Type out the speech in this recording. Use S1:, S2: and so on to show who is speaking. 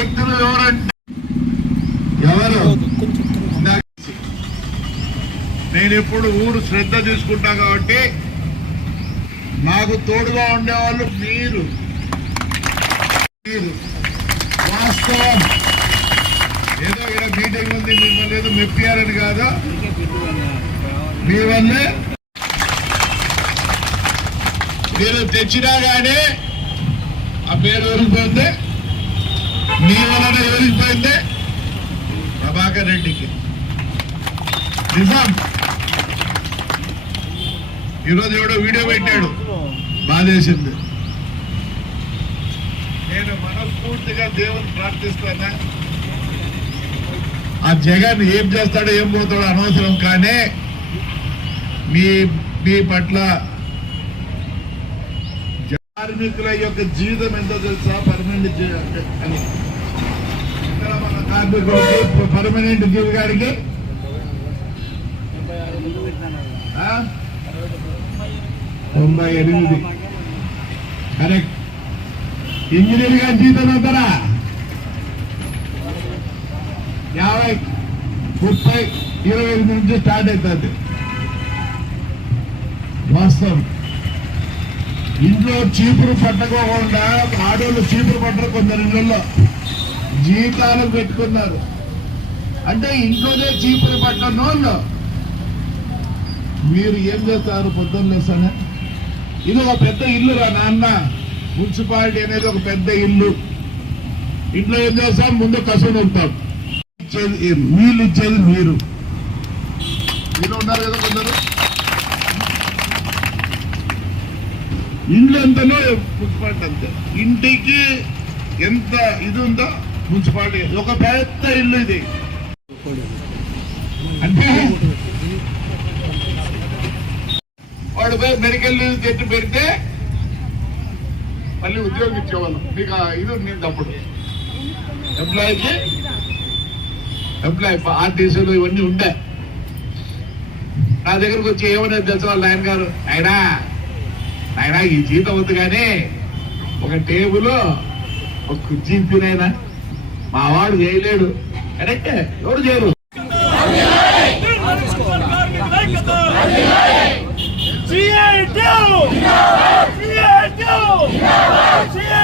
S1: వ్యక్తులు ఎవరంటే ఎవరు? నేను ఎప్పుడు ఊరు శ్రద్ధ తీసుకుంటా కాబట్టి నాకు తోడుగా ఉండేవాళ్ళు మీరు. మీరు. వాస్తవం. ఏదో ఇక్కడ మీటింగ్ ఉంది మిమ్మల్ని ఏదో మెప్పియారని కాదు? మీ వల్లే. మీరు తెచ్చినా కానీ ఆ పేరు ఎవరికి నీ వలన ఎవరికిపోయింది ప్రభాకర్ రెడ్డికి. నిజాం. ఈరోజు ఎవడో వీడియో పెట్టాడు. బాధేసింది. నేను మనస్ఫూర్తిగా దేవుని ప్రార్థిస్తానా ఆ జగన్ ఏం చేస్తాడో ఏం పోతాడో అనవసరం కానీ మీ మీ పట్ల కార్మికుల యొక్క జీవితం ఎంతో తెలుసా? పర్మనెంట్ అని. ఇక్కడ మన కార్మికులకి పర్మనెంట్ జీవి గారికి. తొంభై ఎనిమిది. కరెక్ట్. ఇంజనీర్ గారి జీతం ఎంతరా? యాభై. ముప్పై. ఇరవై ఎనిమిది నుంచి స్టార్ట్ అవుతుంది. వాస్తవం. ఇంట్లో చీపురు పట్టకోకుండా ఆడవాళ్ళు చీపురు పట్టరు కొందరు ఇళ్ళల్లో. జీతాలు పెట్టుకున్నారు. అంటే ఇంట్లోనే చీపురు పట్టను వాళ్ళు మీరు ఏం చేస్తారు పొద్దున్న లేస్తానే ఇది ఒక పెద్ద ఇల్లు రా నాన్న. మున్సిపాలిటీ అనేది ఒక పెద్ద ఇల్లు. ఇంట్లో ఏం చేస్తాం? ముందు కసులు ఉంటాం ఇచ్చేది నీళ్ళు ఇచ్చేది మీరు. మీరు ఉన్నారు కదా కొందరు. ఇండ్లు ఎంతనో మున్సిపాలిటీ అంతే. ఇంటికి ఎంత ఇది ఉందో మున్సిపాలిటీ. ఒక పెద్ద ఇల్లు ఇది. అంటే వాడు పోయి మెడికల్ చెట్టు పెడితే మళ్ళీ ఉద్యోగం ఇచ్చేవాళ్ళం. మీకు ఇది ఉంది తప్పుడు ఎంప్లాయీకి ఎంప్లాయీ ఆర్టీసీలు ఇవన్నీ ఉంటాయి. నా దగ్గరకు వచ్చి ఏమనేది తెలుసు వాళ్ళ ఆయన గారు అయినా ఆయన ఈ జీతం వద్దు కానీ ఒక టేబుల్ ఒక కుర్చీ ఇప్పినైనా మా వాడు చేయలేడు కరెక్ట్ ఎవరు చేయరు
S2: CA2! CA2! CA2!